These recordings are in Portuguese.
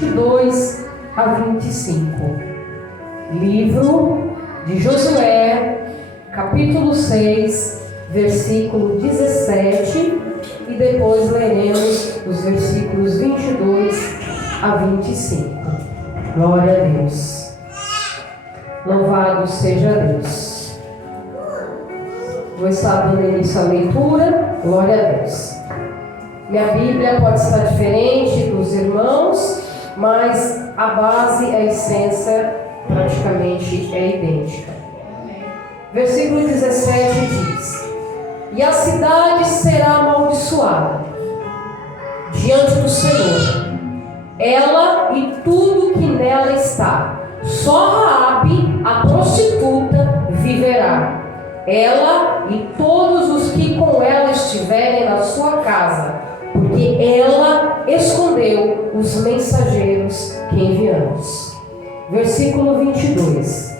22 a 25. Livro de Josué, capítulo 6, versículo 17, e depois leremos os versículos 22 a 25. Glória a Deus. Louvado seja Deus. Vou estar dando início à leitura. Glória a Deus. Minha Bíblia pode estar diferente dos irmãos, mas a base, a essência, praticamente é idêntica. Versículo 17 diz: E a cidade será amaldiçoada diante do Senhor, ela e tudo que nela está. Só Raabe, a prostituta, viverá, ela e todos os que com ela estiverem na sua casa, porque ela escondeu os mensageiros que enviamos. Versículo 22.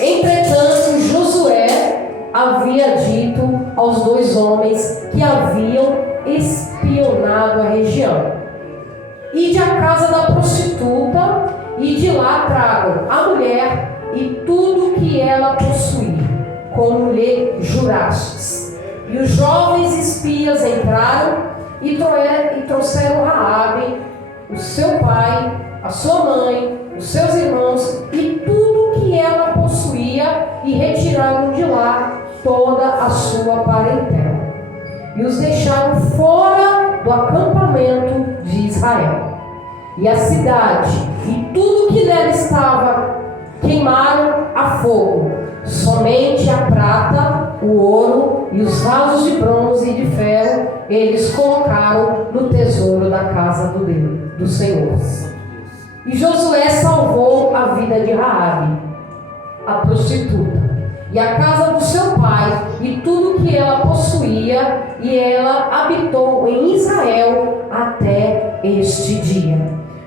Entretanto, Josué havia dito aos dois homens que haviam espionado a região: Ide à casa da prostituta e de lá tragam a mulher e tudo que ela possuía, como lhe jurastes. E os jovens espias entraram e trouxeram Raabe, o seu pai, a sua mãe, os seus irmãos e tudo que ela possuía, e retiraram de lá toda a sua parentela, e os deixaram fora do acampamento de Israel. E a cidade e tudo que nela estava queimaram a fogo, somente a prata, o ouro e os vasos de bronze e de ferro eles colocaram no tesouro da casa do Senhor. E Josué salvou a vida de Raabe, a prostituta, e a casa do seu pai e tudo que ela possuía, e ela habitou em Israel até este dia,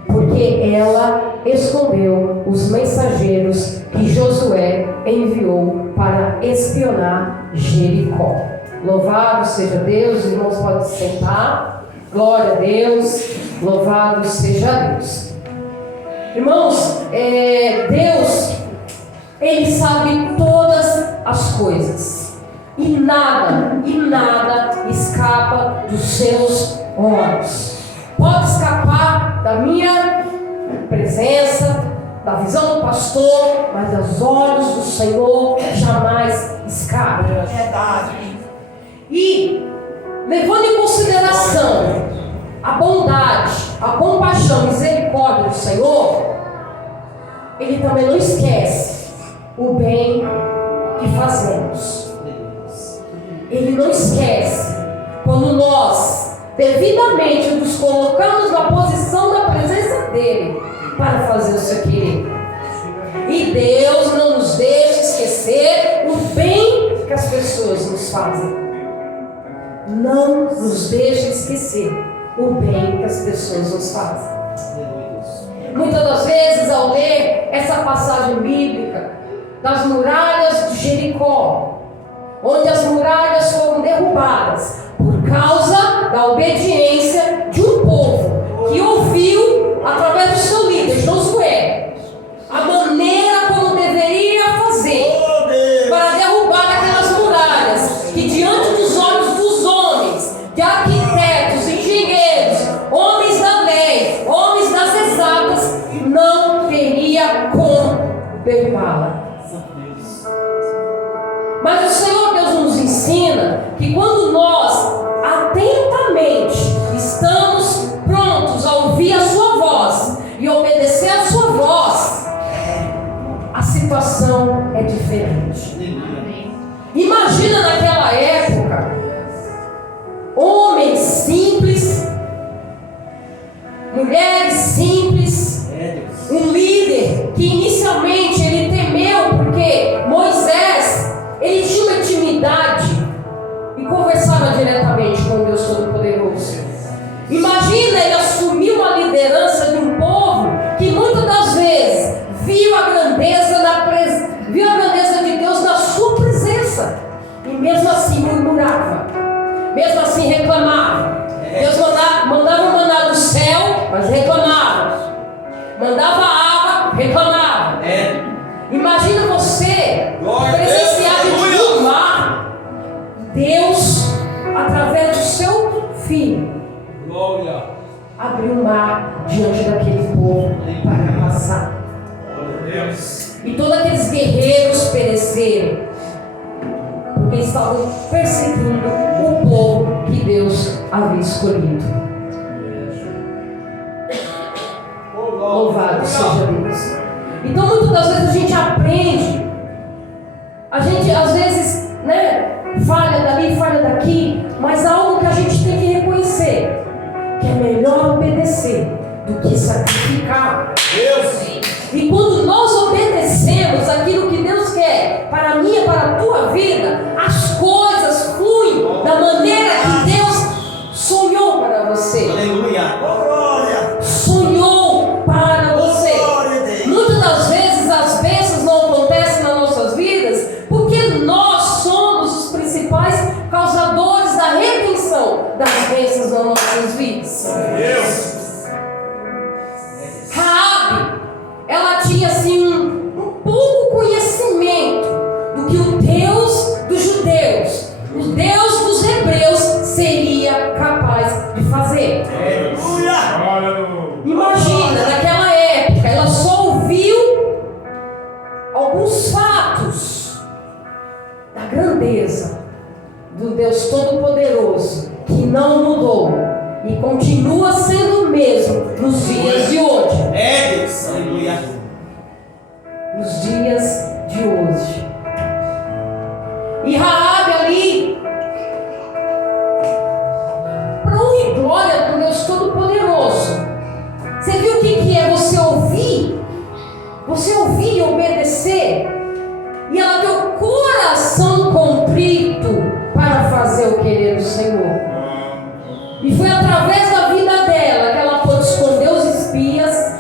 porque ela escondeu os mensageiros que Josué enviou para espionar Jericó. Louvado seja Deus. Os irmãos podem se sentar. Glória a Deus. Louvado seja Deus. Irmãos, Deus, Ele sabe todas as coisas, e nada escapa dos seus olhos. Pode escapar da minha presença, da visão do pastor, mas dos olhos do Senhor jamais escapa. É verdade. E, levando em consideração a bondade, a compaixão, a misericórdia do Senhor, Ele também não esquece o bem que fazemos. Ele não esquece quando nós devidamente nos colocamos na posição da presença dEle para fazer o seu querer. E Deus não nos deixa esquecer o bem que as pessoas nos fazem. Não nos deixa esquecer o bem que as pessoas nos fazem. Muitas das vezes, ao ler essa passagem bíblica das muralhas de Jericó, onde as muralhas foram derrubadas por causa da obediência de um povo que ouviu, através do seu líder Josué, a maneira como deveria fazer para derrubar aquelas muralhas que, diante dos olhos dos homens, de arquitetos, engenheiros, homens da lei, homens das exatas, não teria como derrubá-la. Mas o Senhor Deus nos ensina que quando nós atentamente estamos prontos a ouvir a sua voz e obedecer a sua voz, a situação é diferente. Imagina naquela época homens simples, mulheres simples, um líder que inicialmente ele temeu, porque Moisés, ele tinha uma intimidade e conversava diretamente com Deus Todo-Poderoso. Imagina ele assumir uma liderança de um povo que muitas das vezes viu a grandeza de Deus na sua presença, e mesmo assim murmurava, mesmo assim reclamava. Deus mandava maná do céu, mas reclamava. diante daquele povo para passar. E todos aqueles guerreiros pereceram, porque estavam perseguindo o povo que Deus havia escolhido. Louvado seja Deus. Então, muitas das vezes a gente aprende, a gente às vezes, falha dali, falha daqui, mas há algo que a gente tem que reconhecer, que é melhor obedecer do que sacrificar. E quando nós obedecemos aquilo que Deus quer para a minha, para a tua vida, as coisas fluem da maneira que Deus sonhou para você. Aleluia. Glória. Sonhou para você. Muitas das vezes as bênçãos não acontecem nas nossas vidas porque nós somos os principais causadores da retenção das bênçãos nas nossas vidas. Raabe, ela tinha assim um pouco conhecimento do que o Deus dos judeus, o Deus dos hebreus seria capaz de fazer. Imagina, naquela época, ela só ouviu alguns fatos da grandeza do Deus Todo-Poderoso, que não mudou e continua sendo o mesmo nos dias de hoje. Deus. Aleluia. Nos dias de hoje. E Raabe ali, para honra e glória do Deus Todo-Poderoso. Você viu o que é você ouvir? Você ouvir e obedecer. E ela tem o coração contrito para fazer o querer do Senhor. E foi através da vida dela que ela pôde esconder os espias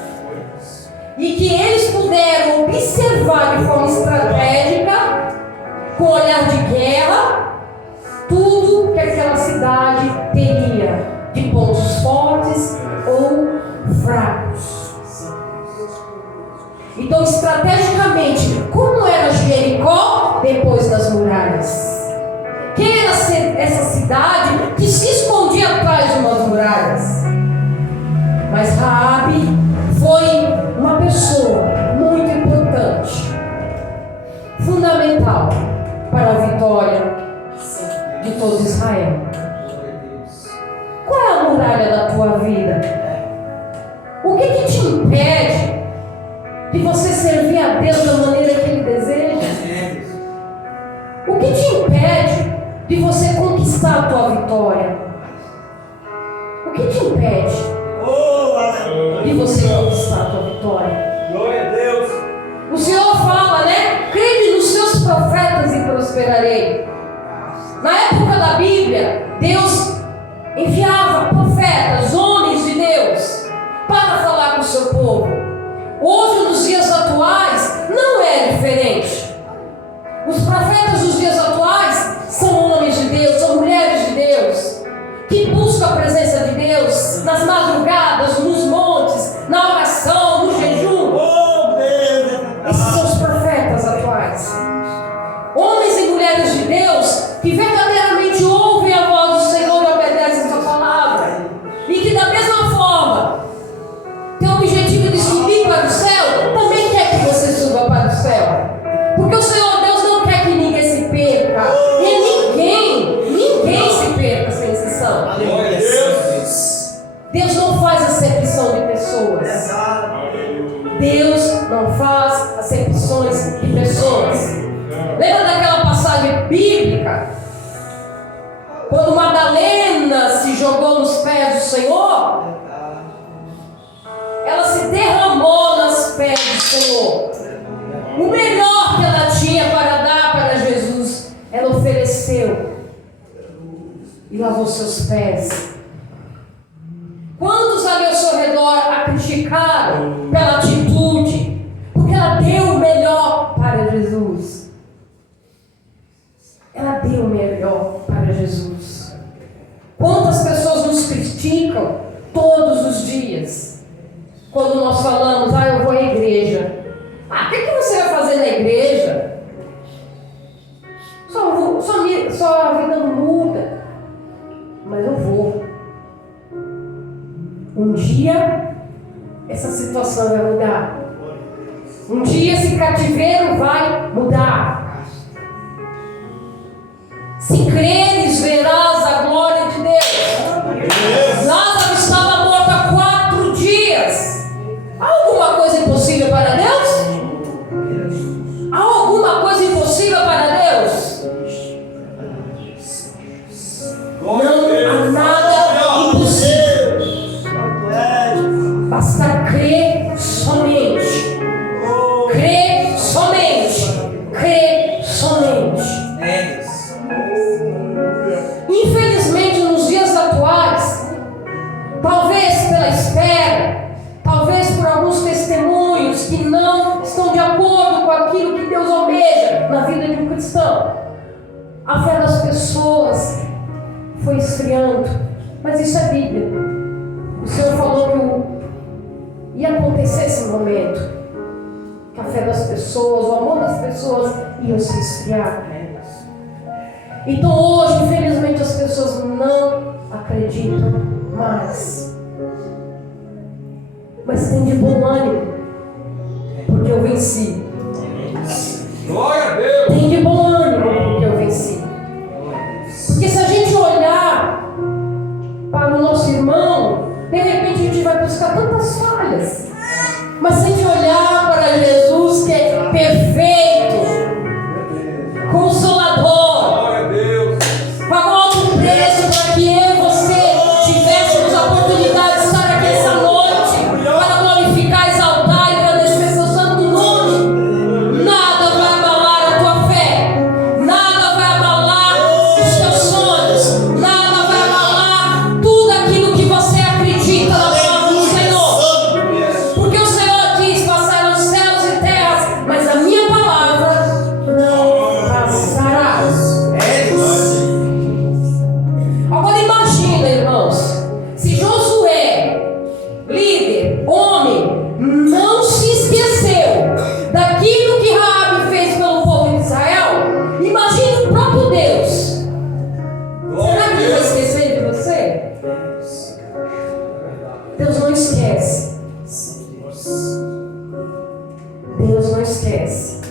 e que eles puderam observar de forma estratégica, com olhar de guerra, tudo que aquela cidade teria de pontos fortes ou fracos. Então, estrategicamente, como era Jericó depois das muralhas? Quem era essa cidade que se escondia atrás de umas muralhas? Mas Raabe foi uma pessoa muito importante, fundamental para a vitória de todo Israel. Qual é a muralha da tua vida? O que te impede de você servir a Deus da maneira que Ele deseja? O que te impede de você conquistar a tua vitória? O que te impede de você conquistar a tua vitória? Glória a Deus. O Senhor fala, crede nos seus profetas e prosperarei. Na época da Bíblia, Deus enviava profetas, homens de Deus, para falar com o seu povo. Hoje, nos dias atuais, não é diferente. Os profetas dos dias atuais são homens de Deus, são mulheres de Deus, que buscam a presença de Deus nas madrugadas, nos montes, na oração, no jejum. Esses são os profetas atuais. Homens e mulheres de Deus que verdadeiramente ouvem a voz do Senhor e obedecem a sua palavra. E que da mesma forma tem o objetivo de subir para o céu, também quer que você suba para o céu. Porque o Senhor Deus não quer que ninguém se perca. E ninguém se perca, sem exceção. Deus não faz acepção de pessoas. Deus não faz acepções de pessoas. Lembra daquela passagem bíblica? Quando Madalena se jogou nos pés do Senhor, ela se derramou nos pés do Senhor. O melhor que ela tinha para dar para Jesus, ela ofereceu e lavou seus pés. Quantos ali ao seu redor a criticaram pela atitude? Porque ela deu o melhor para Jesus. Ela deu o melhor para Jesus. Quantas pessoas nos criticam todos os dios? Quando nós falamos, eu vou à igreja. O que você vai fazer na igreja? Só a vida não muda. Mas eu vou. Um dia essa situação vai mudar. Um dia esse cativeiro vai mudar. Se creres, verás a glória de Deus. Lázaro estava morto há 4 dias. Há alguma coisa impossível para Deus? Há alguma coisa impossível para Deus? Não há nada impossível. Basta crer somente. Crer somente. Crer somente. Infelizmente, nos dias atuais, talvez pela espera, talvez por alguns testemunhos que não estão de acordo com aquilo que Deus almeja na vida de um cristão, a fé das pessoas foi esfriando. Mas isso é Bíblia. O Senhor falou que ia acontecer esse momento, que a fé das pessoas, o amor das pessoas ia se esfriar. Então hoje, infelizmente, as pessoas não acreditam mais. Mas tem de bom ânimo, porque eu venci. Glória a Deus. Tem de bom ânimo, porque eu venci. Porque se a gente olhar para o nosso irmão, de repente a gente vai buscar tantas falhas. Mas se a gente olhar para Jesus, que é perfeito, consolador, pagou alto preço para que eu e você tivéssemos a oportunidade de estar aqui essa noite, para glorificar, exaltar e agradecer seu santo nome. Nada vai abalar a tua fé, nada vai abalar os teus sonhos, nada vai abalar tudo aquilo que você acredita na palavra do Senhor. Porque o Senhor diz: passaram os céus e terras, mas a minha palavra não passará. Agora imagina, irmãos, se Josué, líder, homem, não se esqueceu daquilo que Raabe fez pelo povo de Israel. Imagine o próprio Deus. Será que ele vai esquecer de você? Deus não esquece. Deus não esquece.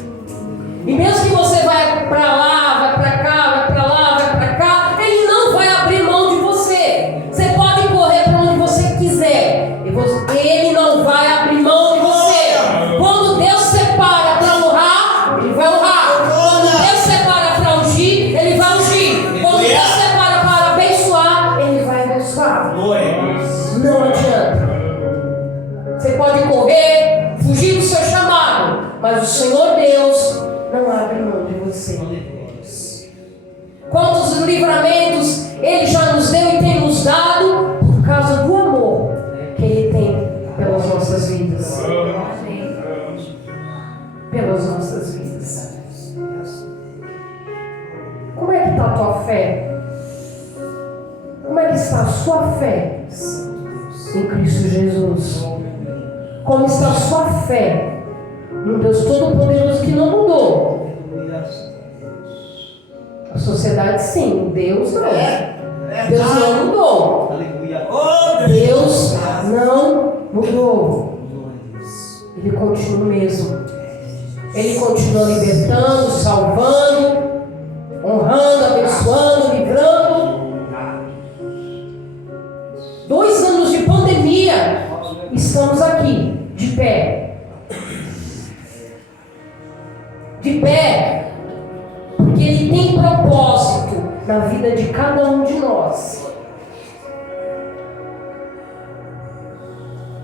E mesmo que você vai para lá, vai para cá, vai para lá, vai para cá, Ele não vai abrir mão de você. Você pode correr para onde você quiser, Ele não vai abrir mão de você. Quando Deus separa para honrar, Ele vai honrar. Quando Deus separa para ungir, Ele vai ungir. Quando Deus separa para abençoar, Ele vai abençoar. Não adianta. Você pode correr, fugir do seu chamado, mas o Senhor Deus não abre mão de você. Quantos livramentos Ele já nos deu e tem nos dado por causa do amor que Ele tem pelas nossas vidas. Pelas nossas vidas. Como é que está a tua fé? Como é que está a sua fé em Cristo Jesus? Como está a sua fé no Deus Todo-Poderoso que não mudou? A sociedade sim, Deus não. Deus não mudou. Deus não mudou. Ele continua o mesmo. Ele continua libertando, salvando, honrando, abençoando, livrando. 2 anos de pandemia, estamos aqui, de pé. De pé, porque Ele tem propósito na vida de cada um de nós.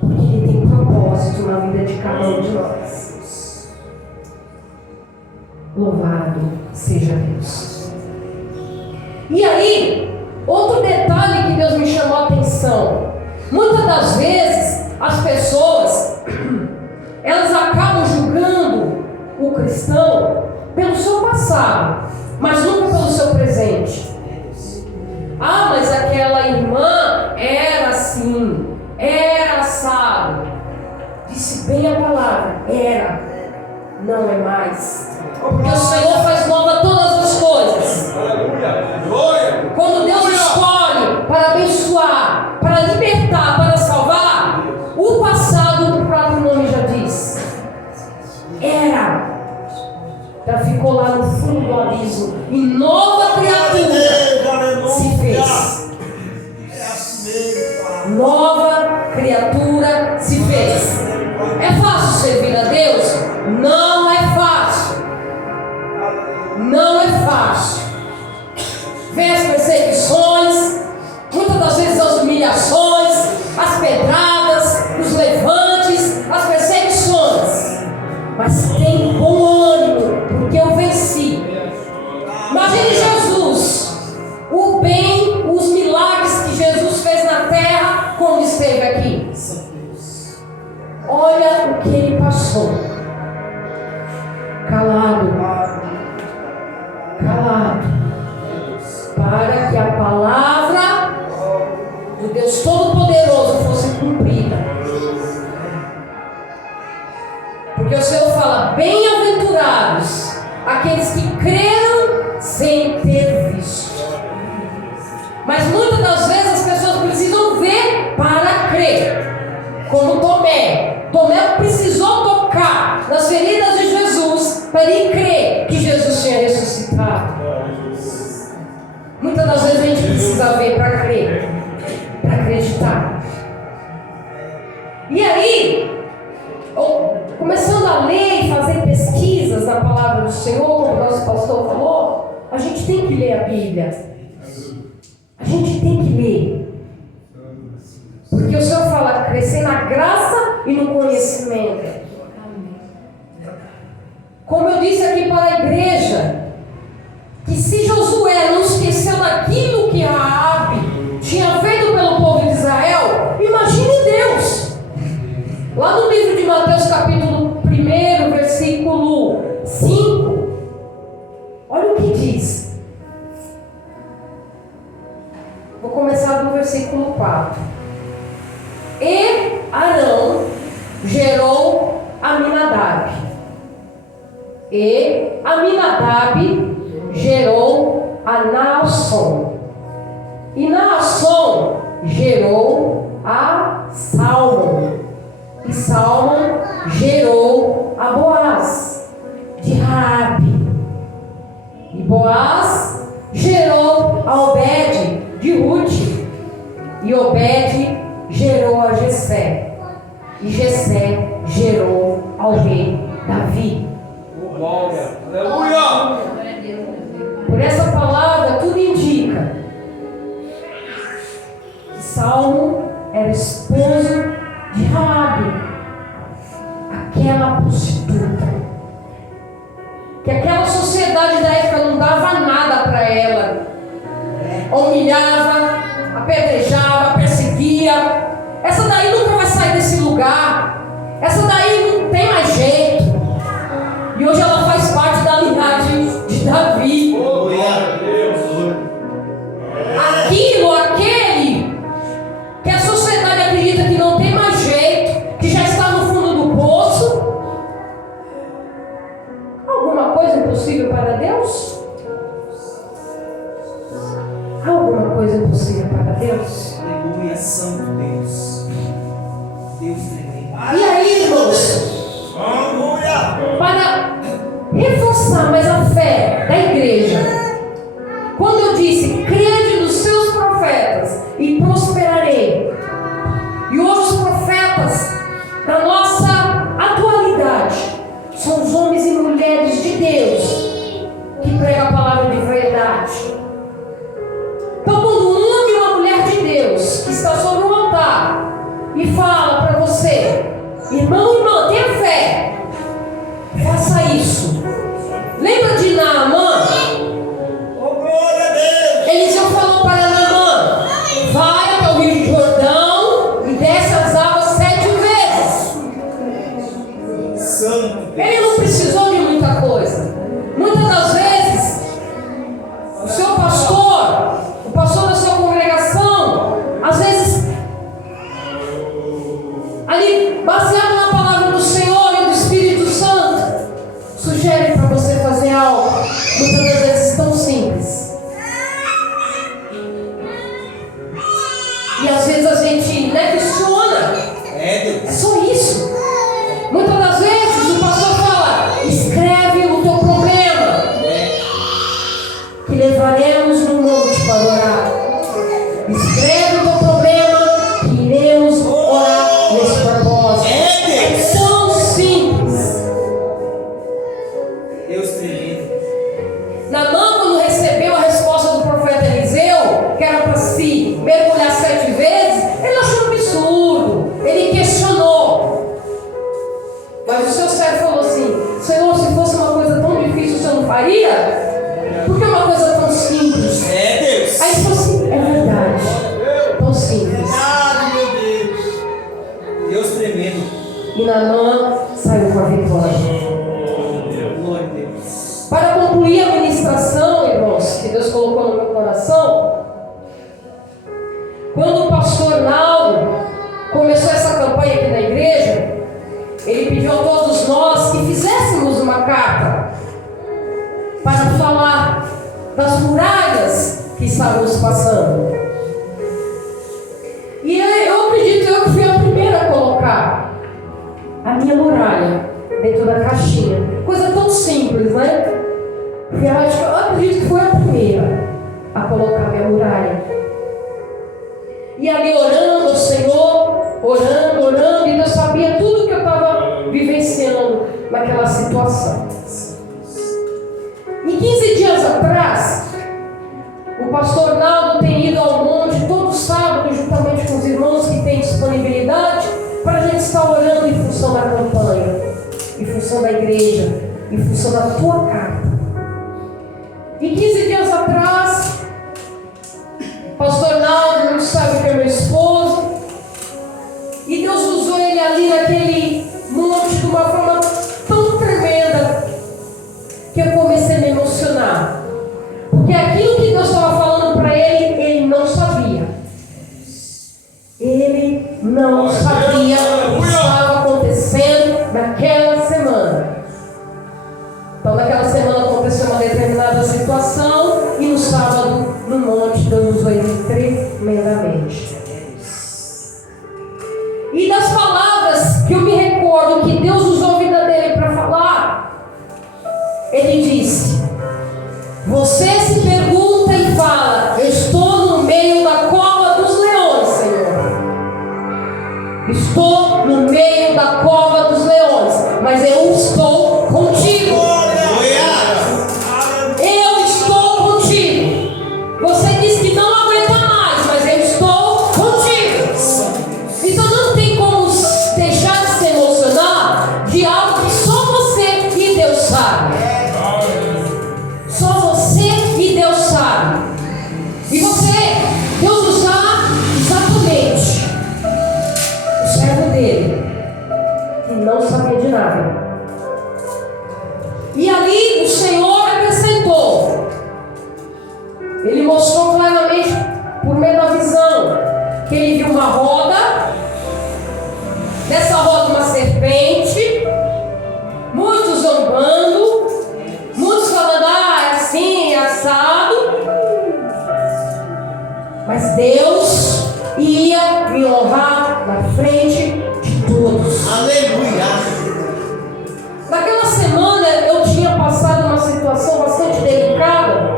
Porque Ele tem propósito na vida de cada um de nós. Louvado seja Deus. E aí, outro detalhe que Deus me chamou a atenção. Muitas das vezes, as pessoas, elas acabam julgando o cristão pelo seu passado, mas nunca pelo seu presente. Ah, mas aquela irmã era assim, era assado. Disse bem a palavra, era, não é mais. Porque o Senhor faz nova todas as coisas. Quando Deus escolhe para abençoar, para libertar, para salvar, o passado ficou lá no fundo do abismo. E nova criatura se fez. Nova criatura se fez. É fácil servir a Deus? Não é fácil. Não é fácil. Vem as perseguições, muitas das vezes as humilhações, as pedradas, os levantes, as perseguições. Mas tem bom ânimo, porque eu venci. Imagine Jesus, o bem, os milagres que Jesus fez na terra, como esteve aqui. Olha o que ele passou. Calado. Para que a palavra do Deus Todo-Poderoso fosse cumprida. Porque o Senhor fala: bem-aventurados aqueles que creram sem ter visto. Mas muitas das vezes as pessoas precisam ver para crer. Como Tomé. Tomé precisou tocar nas feridas de Jesus para ele crer que Jesus tinha ressuscitado. Muitas das vezes a gente precisa ver para crer, para acreditar. E aí, começando a ler e fazer pesquisas na palavra do Senhor, como o nosso pastor falou, a gente tem que ler a Bíblia. A gente tem que ler. Porque o Senhor fala crescer na graça e no conhecimento. Como eu disse aqui para a igreja, que se Josué não esqueceu daquilo que Raabe tinha feito pelo povo de Israel, imagine Deus. Lá no livro de Mateus capítulo 1, versículo 5, olha o que diz. Vou começar do versículo 4. E Arão gerou Aminadab. E Aminadab gerou a Naasson. E Naasson gerou a Salmon. E Salmon gerou a Boaz de Raabe. E Boaz gerou a Obed de Ruth. E Obed gerou a Jessé. E Jessé gerou ao rei Davi. Glória. Aleluia. Por essa palavra, tudo indica que Salmon era esposo de Raabe, aquela prostituta, que aquela sociedade da época não dava nada para ela, humilhava, apedrejava, perseguia. Essa daí nunca vai sair desse lugar, essa daí não tem mais jeito. E hoje ela faz parte da linhagem de Davi. Aquele que a sociedade acredita que não tem mais jeito, que já está no fundo do poço. Alguma coisa impossível para Deus? Alguma coisa impossível para Deus? Aleluia, santo Deus. Deus tremendo. E aí, irmãos? Aleluia. Para reforçar mais a fé da igreja, quando eu disse, crede nos seus profetas e prosperarei. E hoje os profetas da nossa atualidade são os homens e mulheres de Deus que pregam a palavra de verdade. Então, quando um homem e uma mulher de Deus que está sobre um altar e fala para você, irmão, irmã, tenha fé, faça isso. Lembra de Naamã? Oh, glória a Deus. Eliseu falou para Naamã: vai até o Rio Jordão e desce as águas 7 vezes. Santo Deus. Ele não precisou de muita coisa. Muitas das vezes, o seu pastor, o pastor da sua congregação, às vezes, ali, baseado na palavra do Senhor e do Espírito Santo, sugere para você fazer algo, muitas das vezes tão simples. E às vezes a gente questiona. É, Deus. É só isso. Muitas das vezes o pastor fala, Naamã saiu com a vitória. Glória a Deus. Para concluir a ministração, irmãos, que Deus colocou no meu coração, quando o pastor Naldo começou essa campanha aqui na igreja, ele pediu a todos nós que fizéssemos uma carta para falar das muralhas que estávamos passando. E eu acredito que eu fui a primeira a colocar a minha muralha dentro da caixinha. Coisa tão simples, né? Eu acredito que foi a primeira a colocar a minha muralha. E ali orando ao Senhor, orando, e Deus sabia tudo que eu estava vivenciando naquela situação. Em 15 dias atrás, o pastor Naldo tem ido ao monte todo sábado, juntamente com os irmãos que têm disponibilidade, para a gente estar orando em função da campanha, em função da igreja, em função da tua carta. E 15 dias atrás, o pastor Naldo, não sabe que é meu esposo, e Deus usou ele ali naquele monte de uma forma tão tremenda que eu comecei a me emocionar. Porque aquilo que Deus estava falando para ele, ele não sabia. Ele não sabia o que estava acontecendo naquela semana. Então naquela semana aconteceu uma determinada situação e no sábado, no monte, Deus usou ele tremendamente. E das palavras que eu me recordo que Deus usou a vida dele para falar, ele disse: você se pergunta e fala, eu estou no meio da cova dos leões, Senhor. Estou no meio da cova dos leões, mas eu estou contigo. Eu estou contigo. Você diz que não aguenta mais, mas eu estou contigo. Então não tem como deixar de se emocionar de algo que só você e Deus sabe. Só você e Deus sabe. E você, Deus usar exatamente o servo dele, que não sabia de nada. E ali o Senhor acrescentou. Ele mostrou claramente, por meio da visão, que ele viu uma roda. Nessa roda uma serpente. Muitos zombando. Muitos falando, é assim, é assado. Mas Deus ia me honrar na frente de todos. Aleluia. Naquela semana eu tinha passado uma situação bastante delicada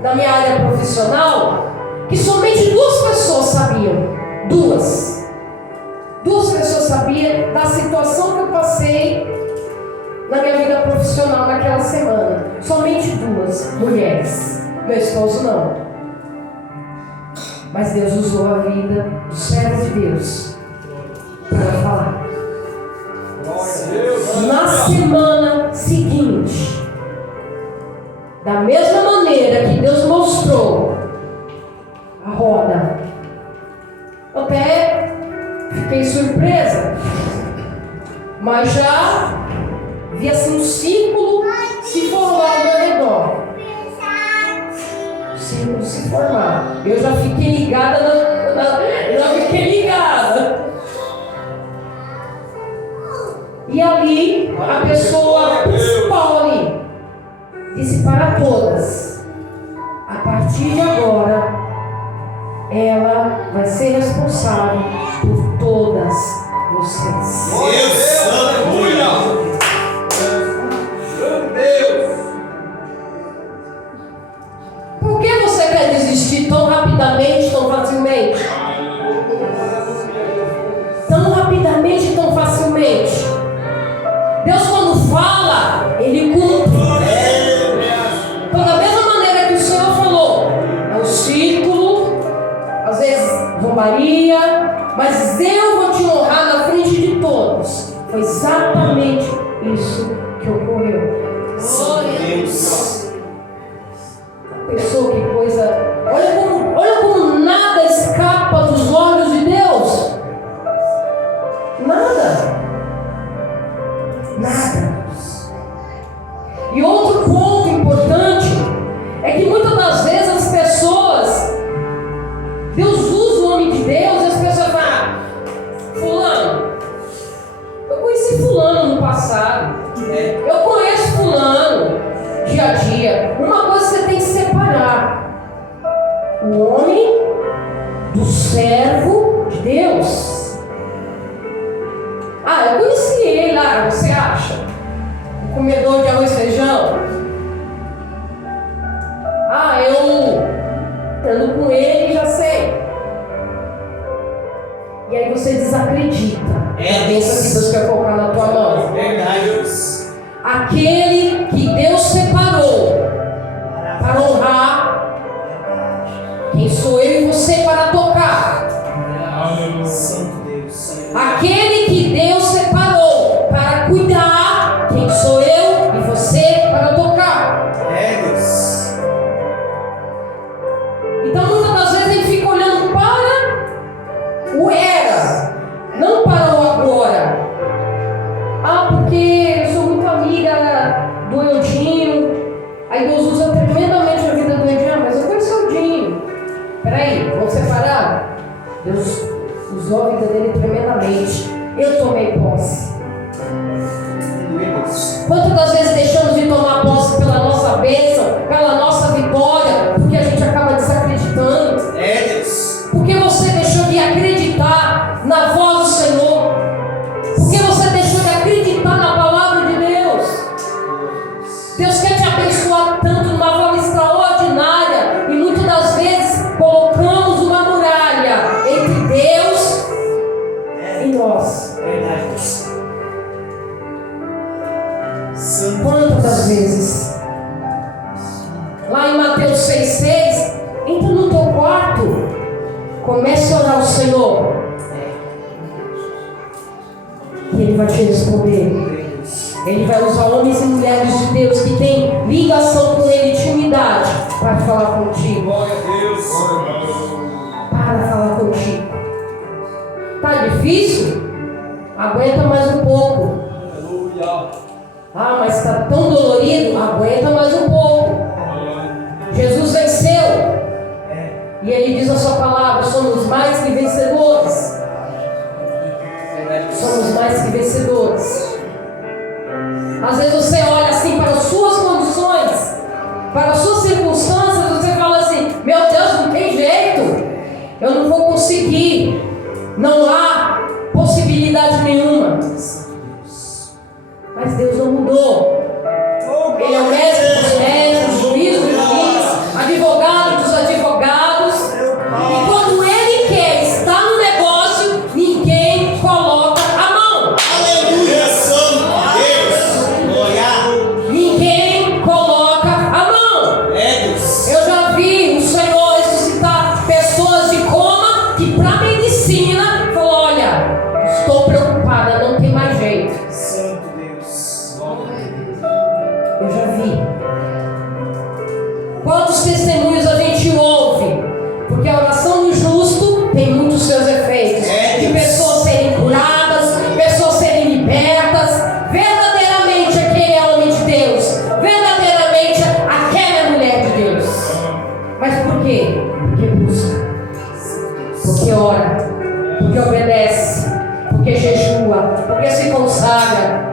na minha área profissional, que somente duas pessoas sabiam. Duas pessoas sabiam da situação que eu passei na minha vida profissional naquela semana. Somente duas mulheres. Meu esposo não. Mas Deus usou a vida do servo de Deus para falar. Na semana seguinte, da mesma maneira que Deus mostrou a roda, eu até fiquei surpresa, mas já vi assim um círculo se formar ao meu redor. O círculo se formar. Eu já fiquei ligada E ali, a pessoa principal ali disse para todas: a partir de agora, ela vai ser responsável por todas vocês. Deus santo. Por que você quer desistir tão rapidamente, tão facilmente? Tão rapidamente, tão facilmente. Deus, quando fala, Ele cumpre. Então, da mesma maneira que o Senhor falou, é um círculo, às vezes zombaria, mas eu vou te honrar na frente de todos. Foi exatamente isso que ocorreu. Glória a Deus. Pessoa, que coisa. Olha como nada escapa dos olhos de Deus. Nada. passado. Eu conheço fulano, dia a dia. Uma coisa você tem que separar: o homem do servo de Deus. Eu conheci ele lá, você acha? O comedor de arroz e feijão. Eu ando com ele e já sei. E aí você desacredita na bênção que Deus quer colocar na tua mão. Verdade. Aquele que Deus separou para honrar, quem sou eu e você para tocar. Santo Deus. Aquele que Deus separou para cuidar, quem sou eu e você para tocar. Deus. Então muitas das vezes a gente fica olhando para o era, não para o agora. Porque eu sou muito amiga do Eudinho. Aí Deus usa tremendamente a vida do Eudinho. Mas eu conheço o Eudinho. Peraí, vamos separar? Deus usou a vida dele tremendamente. Eu tomei posse. Quantas das vezes deixamos de tomar posse pela nossa bênção, pela nossa vitória, porque a gente acaba desacreditando? Deus. Porque você deixou de acreditar na voz do Senhor? Porque você deixou de acreditar na palavra de Deus? Deus quer te abençoar tanto de uma forma extraordinária, e muitas das vezes colocamos uma muralha entre Deus e nós. Verdade. Quantas das vezes? Lá em Mateus 6,6, entra no teu quarto, comece a orar ao Senhor, e Ele vai te responder. Ele vai usar homens e mulheres de Deus que têm ligação com Ele, intimidade, para falar contigo. Glória a Deus. Para falar contigo. Tá difícil? Aguenta mais um pouco. Aleluia. Mas está tão dolorido? Aguenta mais um pouco. Jesus venceu. E Ele diz a sua palavra: somos mais que vencedores. Somos mais que vencedores. Às vezes você olha assim para as suas condições, para as suas circunstâncias, você fala assim: meu Deus, não tem jeito, eu não vou conseguir, não há possibilidade nenhuma. Mas Deus não mudou. Ele é o médico dos médicos, juiz dos juízes, advogado dos advogados. E quando Ele quer estar no negócio, ninguém coloca a mão. Aleluia, Santo Deus. Glória. Ninguém coloca a mão. Deus. Eu já vi o Senhor ressuscitar pessoas de coma que para a medicina falou: olha, estou preocupada, não tem mais jeito. Santo Deus. Eu já vi. Quantos testemunhos a gente ouve? Porque a oração do justo tem muitos seus efeitos. De pessoas serem curadas, pessoas serem libertas. Verdadeiramente aquele é homem de Deus. Verdadeiramente aquela é mulher de Deus. Mas por quê? Porque busca. Porque ora. Porque obedece. Porque jejua. Porque se consagra.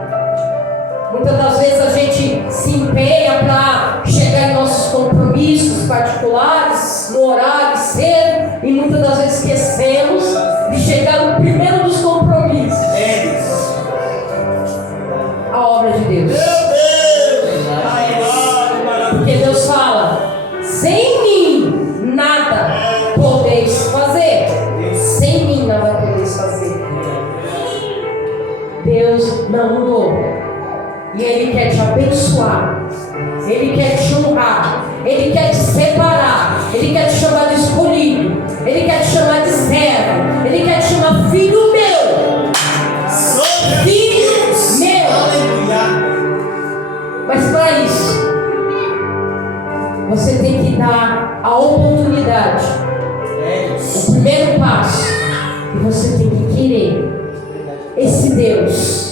Muitas das vezes a gente se empenha para chegar em nossos compromissos particulares, no horário cedo, e muitas das vezes esquecemos de chegar no primeiro dos compromissos, a obra de Deus. Porque Deus fala: sem mim nada podeis fazer. Sem mim nada podeis fazer. Deus não mudou. E Ele quer te abençoar, Ele quer te honrar, Ele quer te separar, Ele quer te chamar de escolhido, Ele quer te chamar de servo, Ele quer te chamar filho meu. Filho meu. Mas para isso, você tem que dar a oportunidade, o primeiro passo, e você tem que querer esse Deus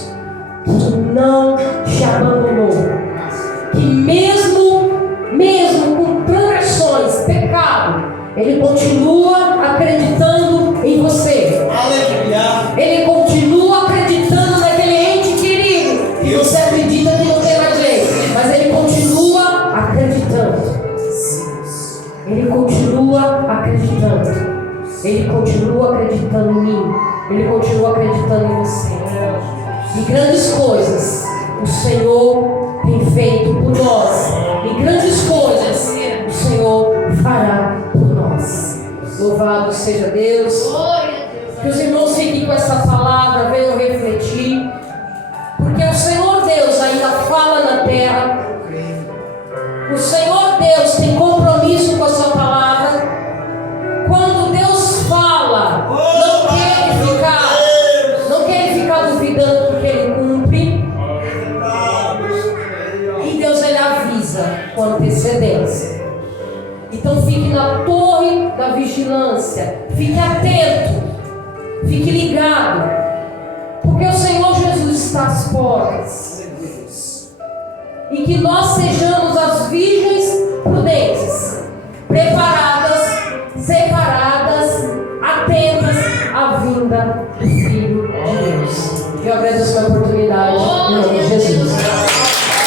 que não te abandonou, que mesmo com transgressões, pecado, Ele continua acreditando em você. Aleluia. Ele continua acreditando naquele ente querido que E grandes coisas o Senhor tem feito por nós. E grandes coisas o Senhor fará por nós. Louvado seja Deus. Que os irmãos fiquem com essa palavra, venham refletir. Porque o Senhor Deus ainda fala na terra. O Senhor Deus tem compromisso com a sua palavra. Quando Deus fala, não quer ficar duvidando porque Ele cumpre. E Deus, Ele avisa com antecedência. Então fique na torre da vigilância. Fique atento. Fique ligado. Porque o Senhor Jesus está às portas. E que nós sejamos as virgens prudentes, preparadas, separadas, atentas à vinda do Filho de Deus. Eu agradeço a oportunidade.